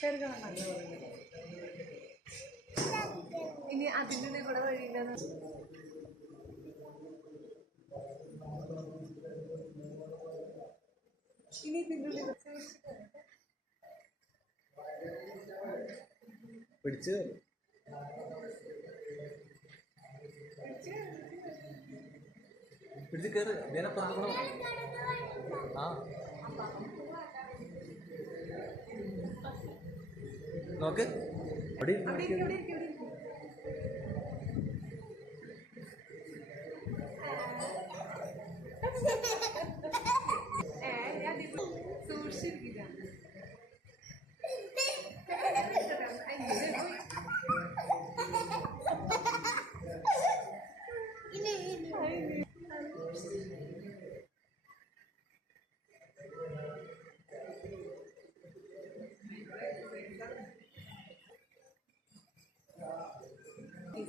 ചെറുതാണ് ഇനി അതിൻ്റെ കൂടെ വഴിയില്ലെന്ന് ഇനി ഇതിൻ്റെ പിടിച്ച് പിടിച്ച് കയറ് ഇതിനെ പറഞ്ഞോ. ആ നോക്ക് അവിടെ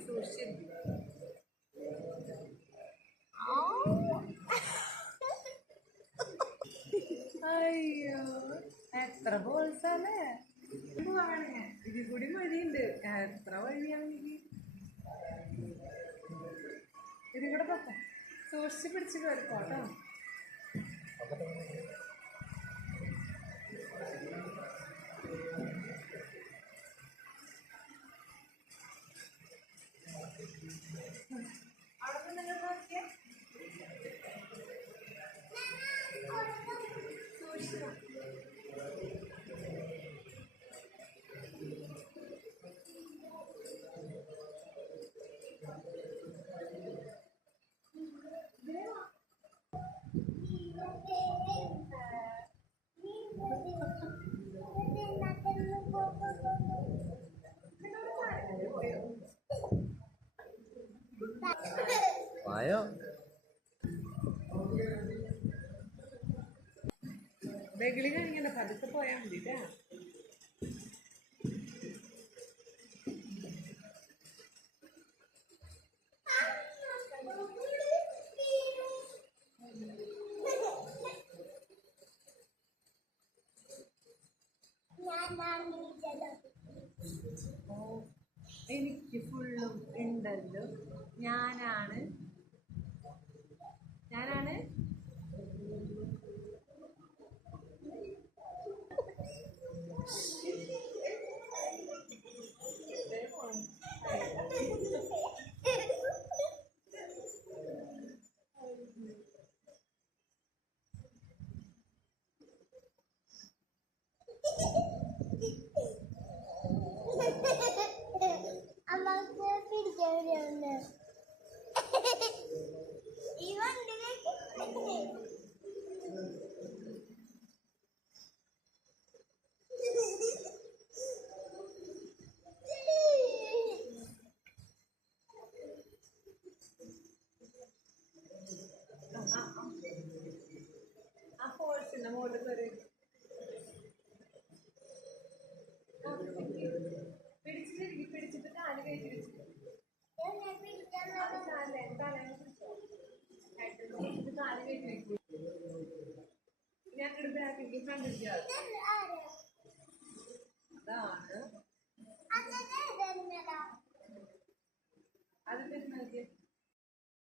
സൂക്ഷിച്ചിരിക്കുക. അയ്യോ എത്ര ബോൾസാണ് ഇതിൽ കൂടി വഴിയുണ്ട്. എത്ര വഴിയാണെങ്കിൽ ഇതിൽ കൂടെ പറ്റാം. സൂക്ഷിച്ച് പിടിച്ച് കയറിക്കോട്ടോ. അവിടെ നിങ്ങൾ നോക്കിയേ സൂക്ഷിക്കണം. ആയോ വെകിളി കഴിക്കണ്ട, പതുക്കെ പോയാൽ മതിട്ടാ. എനിക്ക് ഫുള്ളും ഉണ്ടല്ലോ. ഞാനാണ് ആ ഫോഴ്സിന്റെ മോളിൽ കയറി പിടിച്ചിട്ട് കാല് കയറ്റി വെച്ചിട്ട് കാല് കയറ്റി വെക്കും. ഞാൻ ബാക്കിലേക്ക് കണ്ടിരിക്കുക. അതാണ്